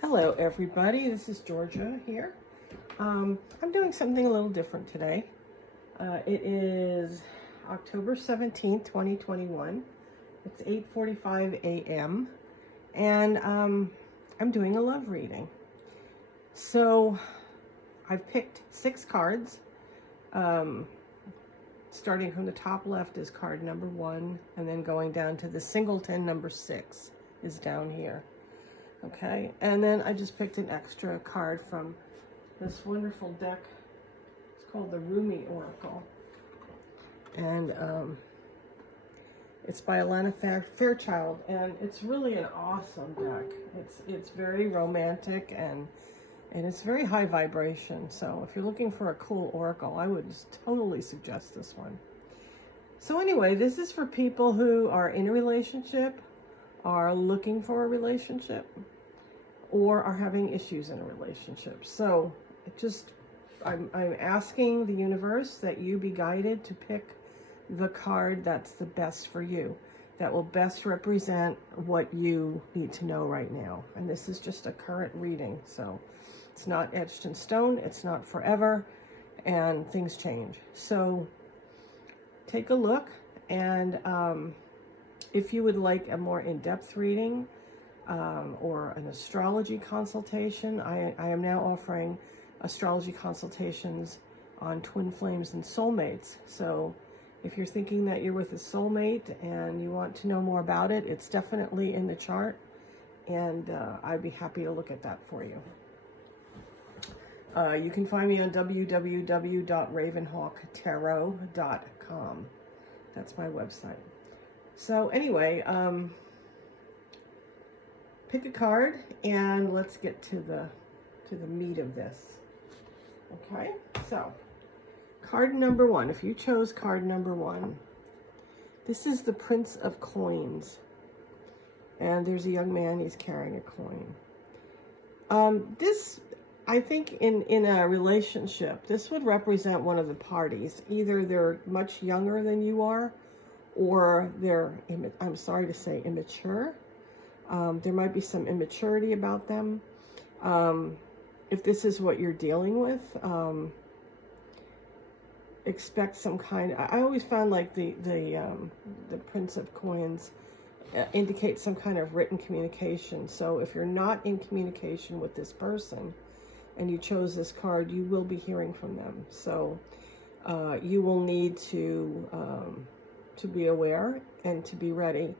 Hello everybody, this is Georgia here. I'm doing something a little different today. It is October 17th, 2021. It's 8:45 a.m. and I'm doing a love reading. So I've picked 6 cards. Starting from the top left is card number 1, and then going down to the singleton number 6 is down here. Okay, and then I just picked an extra card from this wonderful deck. It's called the Rumi Oracle, and it's by Alana Fairchild, and it's really an awesome deck. It's very romantic and it's very high vibration. So if you're looking for a cool oracle, I would just totally suggest this one. So anyway, this is for people who are in a relationship, are looking for a relationship, or are having issues in a relationship. So I'm asking the universe that you be guided to pick the card that's the best for you, that will best represent what you need to know right now. And this is just a current reading, so it's not etched in stone, it's not forever, and things change. So take a look, and if you would like a more in-depth reading or an astrology consultation, I am now offering astrology consultations on twin flames and soulmates. So if you're thinking that you're with a soulmate and you want to know more about it, it's definitely in the chart, and I'd be happy to look at that for you. You can find me on www.ravenhawktarot.com. That's my website. So anyway, pick a card and let's get to the meat of this. Okay, so card number 1. If you chose card number 1, this is the Prince of Coins, and there's a young man. He's carrying a coin. This, I think, in a relationship, this would represent one of the parties. Either they're much younger than you are, or they're, I'm sorry to say, immature. There might be some immaturity about them. If this is what you're dealing with, expect some kind. I always found like the Prince of Coins indicates some kind of written communication. So if you're not in communication with this person and you chose this card, you will be hearing from them. So you will need to be aware and to be ready.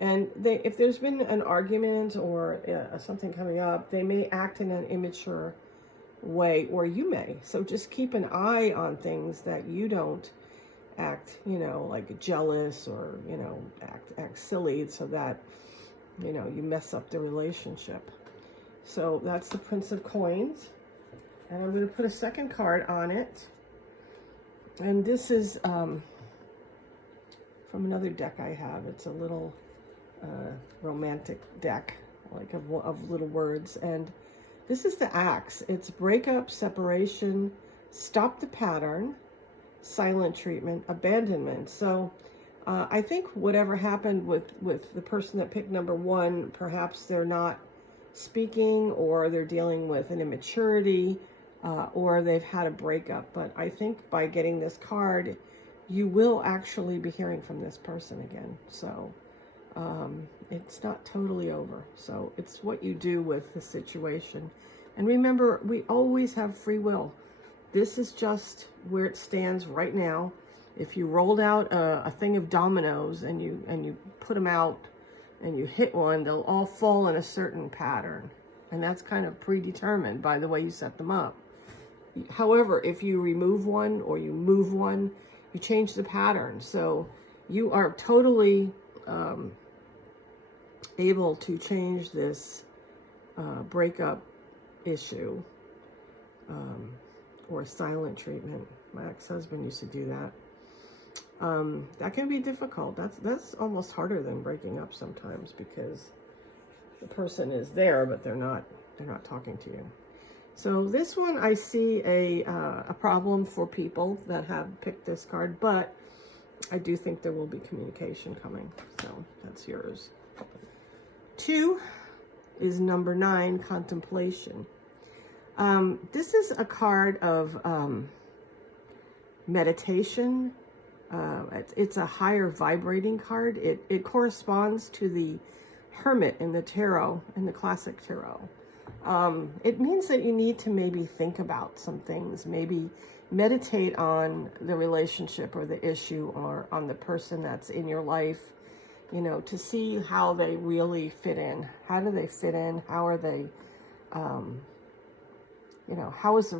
And if there's been an argument or something coming up, they may act in an immature way, or you may. So just keep an eye on things that you don't act, like jealous or, act silly, so that, you mess up the relationship. So that's the Prince of Coins. And I'm going to put a second card on it. And this is from another deck I have. It's a little romantic deck, like of little words. And this is the Axe. It's breakup, separation, stop the pattern, silent treatment, abandonment. So I think whatever happened with the person that picked number 1, perhaps they're not speaking, or they're dealing with an immaturity, or they've had a breakup. But I think by getting this card, you will actually be hearing from this person again. So it's not totally over. So it's what you do with the situation. And remember, we always have free will. This is just where it stands right now. If you rolled out a thing of dominoes and you put them out and you hit one, they'll all fall in a certain pattern. And that's kind of predetermined by the way you set them up. However, if you remove one or you move one, you change the pattern. So you are totally able to change this breakup issue or silent treatment. My ex-husband used to do that. That can be difficult. That's almost harder than breaking up sometimes, because the person is there, but they're not talking to you. So this one, I see a problem for people that have picked this card, but I do think there will be communication coming. So that's yours. 2 is number 9, Contemplation. This is a card of meditation. It's a higher vibrating card. It corresponds to the Hermit in the tarot, in the classic tarot. It means that you need to maybe think about some things, maybe meditate on the relationship or the issue or on the person that's in your life, you know, to see how they really fit in. How do they fit in? How are they, you know, how is,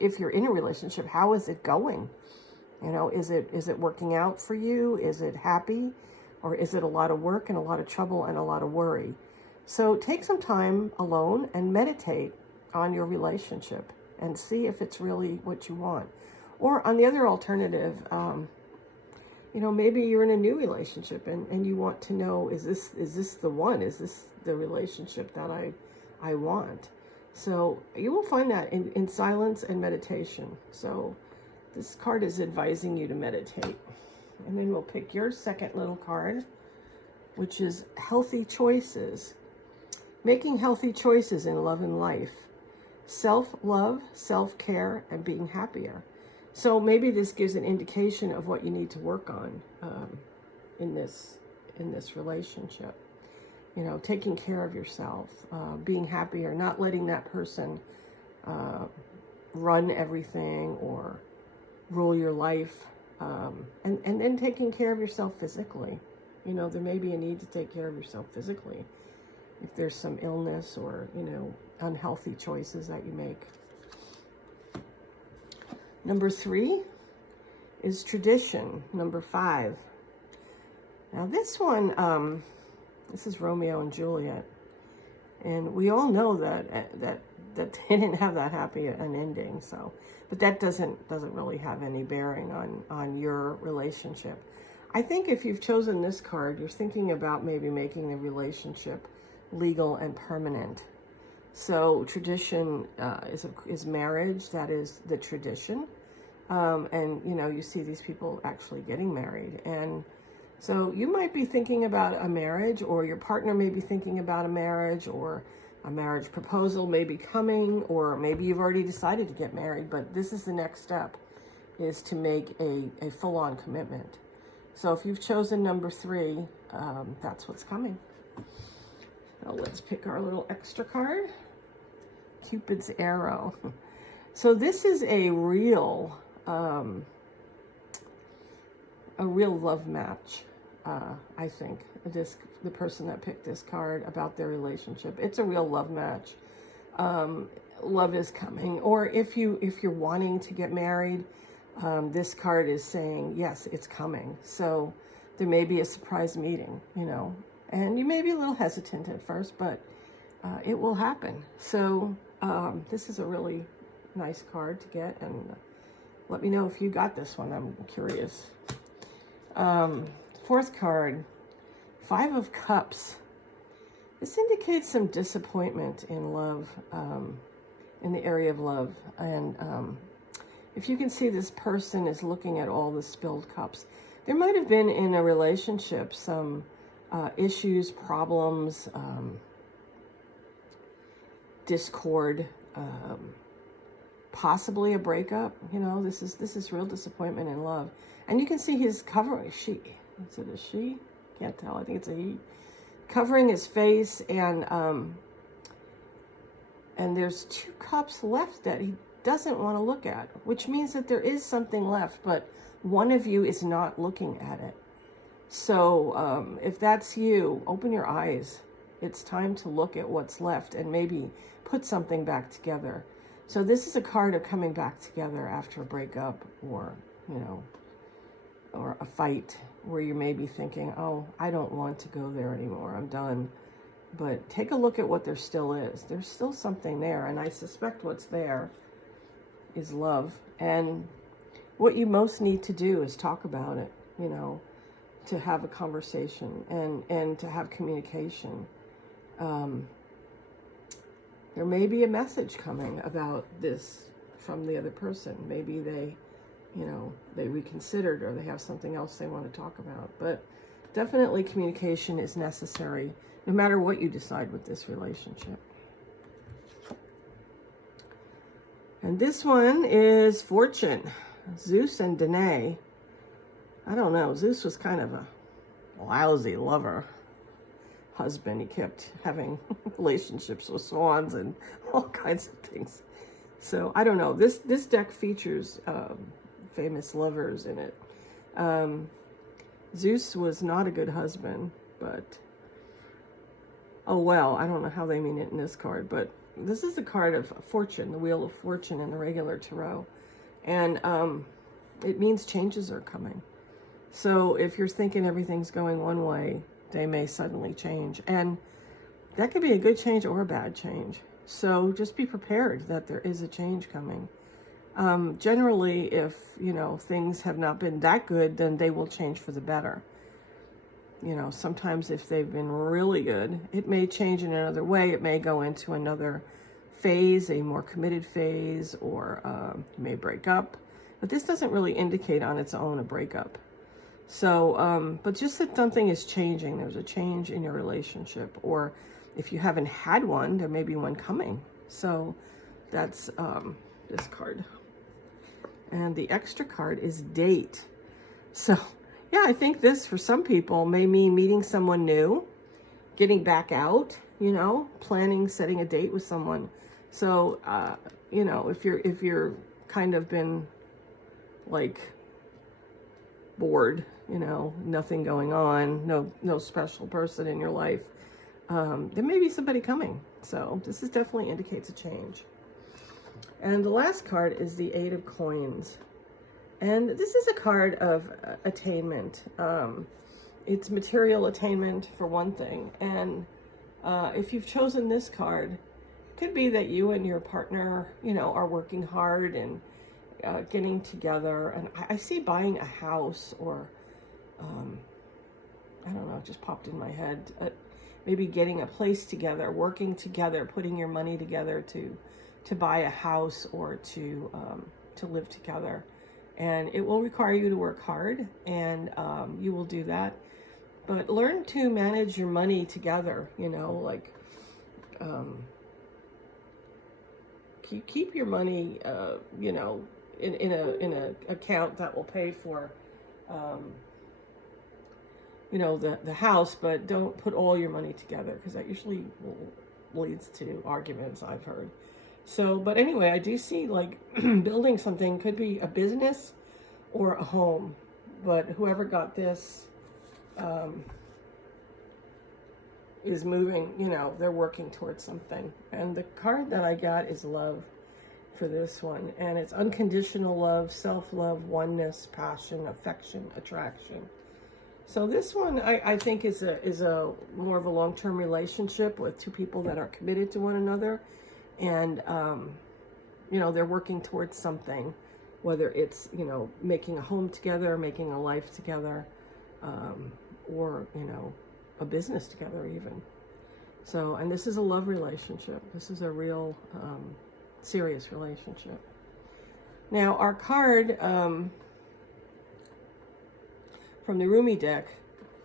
if you're in a relationship, how is it going? You know, is it working out for you? Is it happy? Or is it a lot of work and a lot of trouble and a lot of worry? So take some time alone and meditate on your relationship and see if it's really what you want. Or on the other alternative, you know, maybe you're in a new relationship and you want to know, is this the one? Is this the relationship that I want? So you will find that in silence and meditation. So this card is advising you to meditate. And then we'll pick your second little card, which is Healthy Choices. Making healthy choices in love and life. Self-love, self-care, and being happier. So maybe this gives an indication of what you need to work on in this relationship. You know, taking care of yourself, being happier, not letting that person run everything or rule your life, and then taking care of yourself physically. You know, there may be a need to take care of yourself physically if there's some illness or, you know, unhealthy choices that you make. Number 3 is Tradition. Number 5. Now this one, this is Romeo and Juliet, and we all know that they didn't have that happy an ending. So, but that doesn't really have any bearing on your relationship. I think if you've chosen this card, you're thinking about maybe making the relationship legal and permanent. So tradition is marriage. That is the tradition. And, you know, you see these people actually getting married. And so you might be thinking about a marriage, or your partner may be thinking about a marriage, or a marriage proposal may be coming, or maybe you've already decided to get married, but this is the next step, is to make a full-on commitment. So if you've chosen number 3, that's what's coming. Now let's pick our little extra card. Cupid's arrow. So this is a real love match. I think the person that picked this card about their relationship, it's a real love match. Love is coming. Or if you're wanting to get married, this card is saying yes, it's coming. So there may be a surprise meeting, you know, and you may be a little hesitant at first, but it will happen. So this is a really nice card to get, and let me know if you got this one. I'm curious. 4th card, 5 of Cups. This indicates some disappointment in love, in the area of love. And if you can see, this person is looking at all the spilled cups. There might have been in a relationship some issues, problems, discord, possibly a breakup. You know, this is real disappointment in love. And you can see he's covering, is it a she? Can't tell. I think it's a he. Covering his face, and there's 2 cups left that he doesn't want to look at, which means that there is something left, but one of you is not looking at it. So if that's you, open your eyes. It's time to look at what's left and maybe put something back together. So this is a card of coming back together after a breakup, or, you know, or a fight where you may be thinking, oh, I don't want to go there anymore. I'm done. But take a look at what there still is. There's still something there, and I suspect what's there is love. And what you most need to do is talk about it, you know, to have a conversation and to have communication. There may be a message coming about this from the other person. Maybe they, you know, they reconsidered, or they have something else they want to talk about. But definitely communication is necessary no matter what you decide with this relationship. And this one is Fortune, Zeus and Danae. I don't know, Zeus was kind of a lousy lover, husband. He kept having relationships with swans and all kinds of things. So I don't know, this deck features famous lovers in it. Zeus was not a good husband, but oh well, I don't know how they mean it in this card, but this is the card of Fortune, the Wheel of Fortune in the regular tarot. And it means changes are coming. So if you're thinking everything's going one way, they may suddenly change. And that could be a good change or a bad change. So just be prepared that there is a change coming. Generally, if, you know, things have not been that good, then they will change for the better. You know, sometimes if they've been really good, it may change in another way. It may go into another phase, a more committed phase, or you may break up. But this doesn't really indicate on its own a breakup. So, but just that something is changing. There's a change in your relationship. Or if you haven't had one, there may be one coming. So that's this card. And the extra card is Date. So yeah, I think this for some people may mean meeting someone new, getting back out, you know, planning, setting a date with someone. So, you know, if you're kind of been like bored, you know, nothing going on, no special person in your life, there may be somebody coming. So this is definitely indicates a change. And the last card is the Eight of Coins. And this is a card of attainment. It's material attainment for one thing. And if you've chosen this card, it could be that you and your partner, you know, are working hard and getting together. And I see buying a house, or, I don't know, it just popped in my head. Maybe getting a place together, working together, putting your money together to buy a house or to live together. And it will require you to work hard, and you will do that. But learn to manage your money together, you know, like keep your money, you know, in a account that will pay for, you know, the house, but don't put all your money together, because that usually leads to arguments, I've heard. So, but anyway, I do see like building something, could be a business or a home, but whoever got this is moving, you know, they're working towards something. And the card that I got is Love for this one. And it's unconditional love, self-love, oneness, passion, affection, attraction. So this one I think is a more of a long-term relationship with two people that are committed to one another. And, you know, they're working towards something, whether it's, you know, making a home together, making a life together, or, you know, a business together even. So, and this is a love relationship. This is a real, serious relationship. Now, our card from the Rumi deck,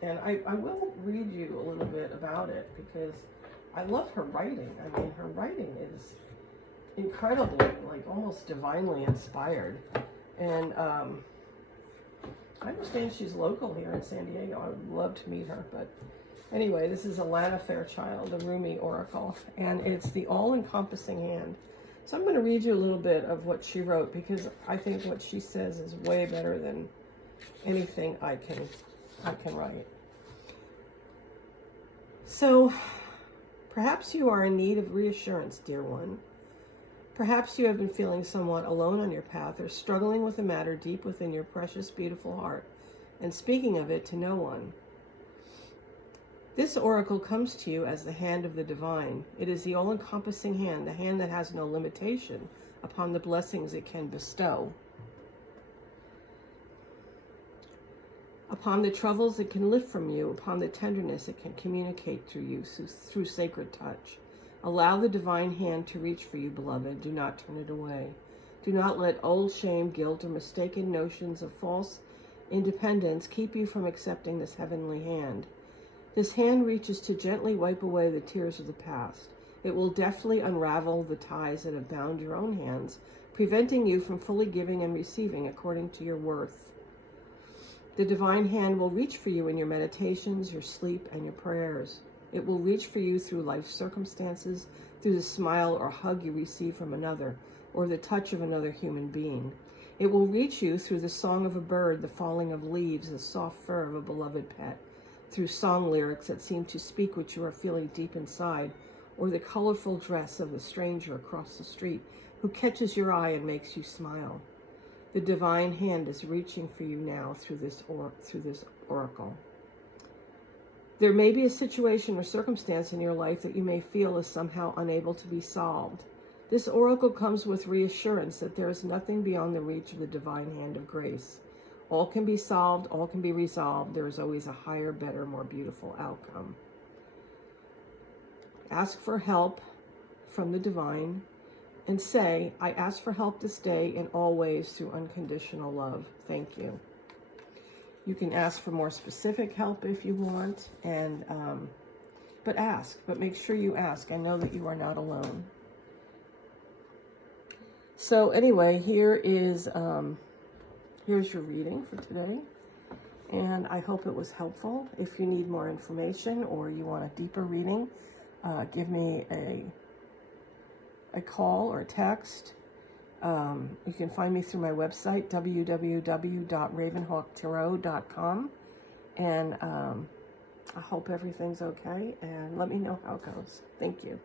and I will read you a little bit about it, because I love her writing. I mean, her writing is incredibly, like, almost divinely inspired. And I understand she's local here in San Diego. I would love to meet her. But anyway, this is Alana Fairchild, the Rumi Oracle. And it's the all-encompassing hand. So I'm going to read you a little bit of what she wrote, because I think what she says is way better than anything I can write. So, perhaps you are in need of reassurance, dear one. Perhaps you have been feeling somewhat alone on your path, or struggling with a matter deep within your precious, beautiful heart, and speaking of it to no one. This oracle comes to you as the hand of the divine. It is the all-encompassing hand, the hand that has no limitation upon the blessings it can bestow, upon the troubles it can lift from you, upon the tenderness it can communicate through you through sacred touch. Allow the divine hand to reach for you, beloved. Do not turn it away. Do not let old shame, guilt, or mistaken notions of false independence keep you from accepting this heavenly hand. This hand reaches to gently wipe away the tears of the past. It will deftly unravel the ties that have bound your own hands, preventing you from fully giving and receiving according to your worth. The divine hand will reach for you in your meditations, your sleep, and your prayers. It will reach for you through life's circumstances, through the smile or hug you receive from another, or the touch of another human being. It will reach you through the song of a bird, the falling of leaves, the soft fur of a beloved pet, through song lyrics that seem to speak what you are feeling deep inside, or the colorful dress of the stranger across the street who catches your eye and makes you smile. The divine hand is reaching for you now through this oracle. There may be a situation or circumstance in your life that you may feel is somehow unable to be solved. This oracle comes with reassurance that there is nothing beyond the reach of the divine hand of grace. All can be solved, all can be resolved. There is always a higher, better, more beautiful outcome. Ask for help from the divine and say, I ask for help this day in all ways through unconditional love. Thank you. You can ask for more specific help if you want, but ask. But make sure you ask. I know that you are not alone. So anyway, here's your reading for today. And I hope it was helpful. If you need more information or you want a deeper reading, give me a call or text. You can find me through my website, www.ravenhawktarot.com. And I hope everything's okay. And let me know how it goes. Thank you.